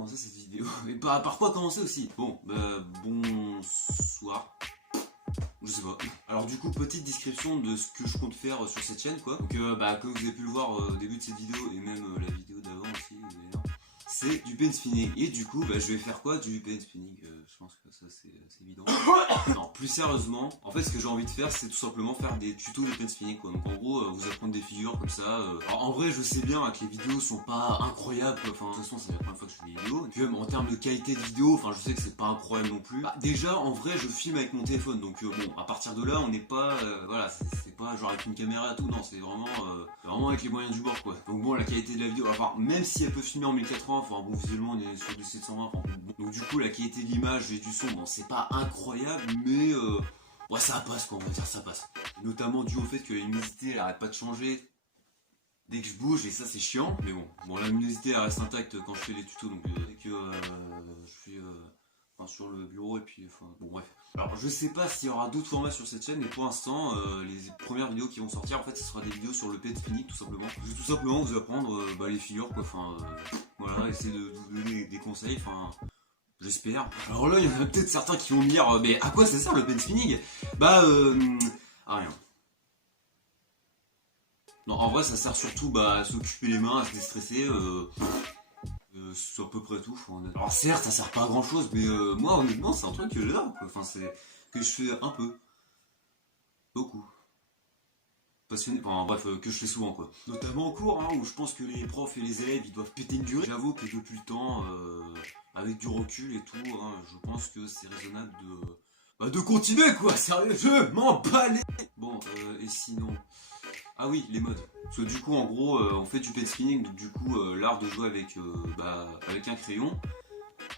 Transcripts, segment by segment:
commencer cette vidéo. Mais par quoi commencer aussi? Bon, bonsoir. Je sais pas. Alors du coup, petite description de ce que je compte faire sur cette chaîne, quoi. Donc comme vous avez pu le voir au début de cette vidéo, et même la vidéo d'avant aussi, d'ailleurs, c'est du pen spinning. Et du coup, je vais faire quoi? Du pen spinning. Je pense que ça c'est évident. Non, plus sérieusement, en fait ce que j'ai envie de faire, c'est tout simplement faire des tutos de pen spinning, quoi. Donc en gros, vous apprendre des figures comme ça. Alors en vrai, je sais bien que les vidéos sont pas incroyables, quoi. Enfin, de toute façon, c'est la première fois que je fais des vidéos. Et puis même en termes de qualité de vidéo, enfin, je sais que c'est pas incroyable non plus. Déjà, en vrai, je filme avec mon téléphone, donc bon, à partir de là, on n'est pas, voilà, c'est pas genre avec une caméra et tout, non, c'est vraiment avec les moyens du bord, quoi. Donc bon, la qualité de la vidéo, enfin, même si elle peut filmer en 1080, enfin bon, visuellement, on est sur du 720, enfin, bon. Donc du coup, la qualité de l'image et du son, bon, c'est pas incroyable, mais ouais, ça passe, quoi, on va dire, ça passe. Et notamment dû au fait que la luminosité, elle arrête pas de changer dès que je bouge, et ça c'est chiant, mais bon, la luminosité elle reste intacte quand je fais les tutos, donc dès que je suis sur le bureau, et puis bon, bref. Alors je sais pas s'il y aura d'autres formats sur cette chaîne, mais pour l'instant, les premières vidéos qui vont sortir, en fait, ce sera des vidéos sur le pen spinning, tout simplement. Je vais tout simplement vous apprendre les figures, quoi, enfin, voilà, essayer de vous donner des conseils, enfin, j'espère. Alors là, il y en a peut-être certains qui vont me dire, mais à quoi ça sert le pen spinning? À rien. Non, en vrai, ça sert surtout à s'occuper les mains, à se déstresser. C'est à peu près tout. Alors certes, ça sert pas à grand chose, mais moi, honnêtement, c'est un truc que j'adore, quoi. Enfin, c'est que je fais un peu, beaucoup, passionné. Enfin, bref, que je fais souvent, quoi. Notamment en cours, hein, où je pense que les profs et les élèves, ils doivent péter une durée. J'avoue que depuis le temps, avec du recul et tout, hein, je pense que c'est raisonnable de continuer, quoi. Sérieux, je m'en bats les... Bon, et sinon... Ah oui, les modes. Parce que du coup, en gros, on fait du pen spinning, donc du coup, l'art de jouer avec un crayon,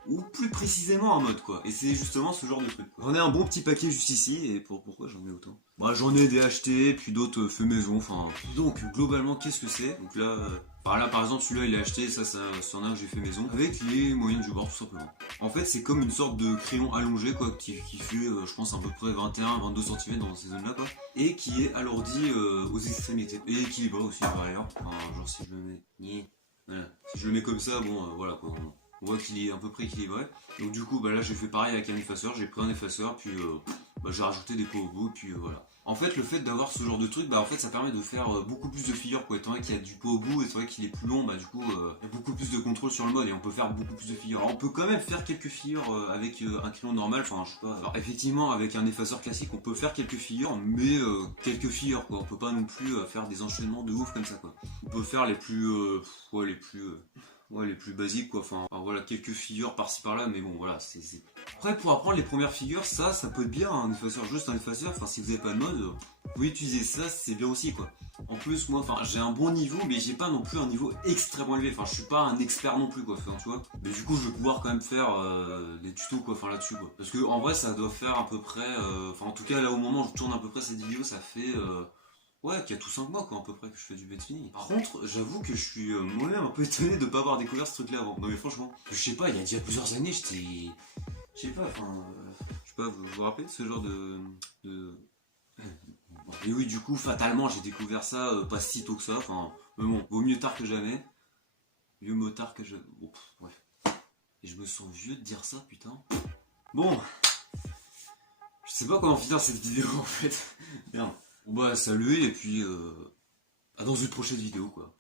ou plus précisément un mode, quoi. Et c'est justement ce genre de truc, quoi. J'en ai un bon petit paquet juste ici, et pourquoi j'en ai autant? J'en ai des achetés, puis d'autres faits maison, enfin... Donc, globalement, qu'est-ce que c'est? Donc là, là, par exemple, celui-là, il est acheté, ça c'en a un que j'ai fait maison, avec les moyens du bord, tout simplement. En fait, c'est comme une sorte de crayon allongé, quoi, qui fait, je pense, à peu près 21-22 cm dans ces zones-là, quoi. Et qui est alourdi aux extrémités. Et équilibré aussi, par ailleurs. Enfin, genre, si je le mets... Voilà. Si je le mets comme ça, bon, voilà, quoi. On voit qu'il est à peu près équilibré. Donc du coup, là, j'ai fait pareil avec un effaceur. J'ai pris un effaceur, puis j'ai rajouté des pots au bout, puis voilà. En fait, le fait d'avoir ce genre de truc, en fait, ça permet de faire beaucoup plus de figures, quoi. Étant donné qu'il y a du pot au bout, et c'est vrai qu'il est plus long, du coup, il y a beaucoup plus de contrôle sur le mode, et on peut faire beaucoup plus de figures. Alors, on peut quand même faire quelques figures avec un crayon normal, enfin, je sais pas. Alors, effectivement, avec un effaceur classique, on peut faire quelques figures, mais quelques figures, quoi. On peut pas non plus faire des enchaînements de ouf comme ça, quoi. On peut faire les plus basiques, quoi. Enfin, voilà, quelques figures par-ci par-là, mais bon, voilà, c'est... Après, pour apprendre les premières figures, ça peut être bien, hein, un effaceur, juste un effaceur. Enfin, si vous n'avez pas de mode, vous pouvez utiliser ça, c'est bien aussi, quoi. En plus, moi, j'ai un bon niveau, mais j'ai pas non plus un niveau extrêmement élevé. Enfin, je suis pas un expert non plus, quoi. Enfin, tu vois. Mais du coup, je vais pouvoir quand même faire des tutos, quoi. Enfin, là-dessus, quoi. Parce que en vrai, ça doit faire à peu près. Enfin, en tout cas, là au moment où je tourne à peu près cette vidéo, ça fait. Ouais, qu'il y a tout 5 mois, quoi, à peu près, que je fais du pen spinning. Par contre, j'avoue que je suis moi-même un peu étonné de pas avoir découvert ce truc-là avant. Non, mais franchement, je sais pas, il y a déjà plusieurs années, j'étais. Je sais pas, je sais pas, vous vous rappelez de ce genre de... Et oui, du coup, fatalement, j'ai découvert ça pas si tôt que ça, enfin, mais bon, vaut mieux tard que jamais. Mieux mot tard que jamais. Bon, bref. Et je me sens vieux de dire ça, putain. Bon. Je sais pas comment finir cette vidéo, en fait. Merde. Bon, salut, et puis... à dans une prochaine vidéo, quoi.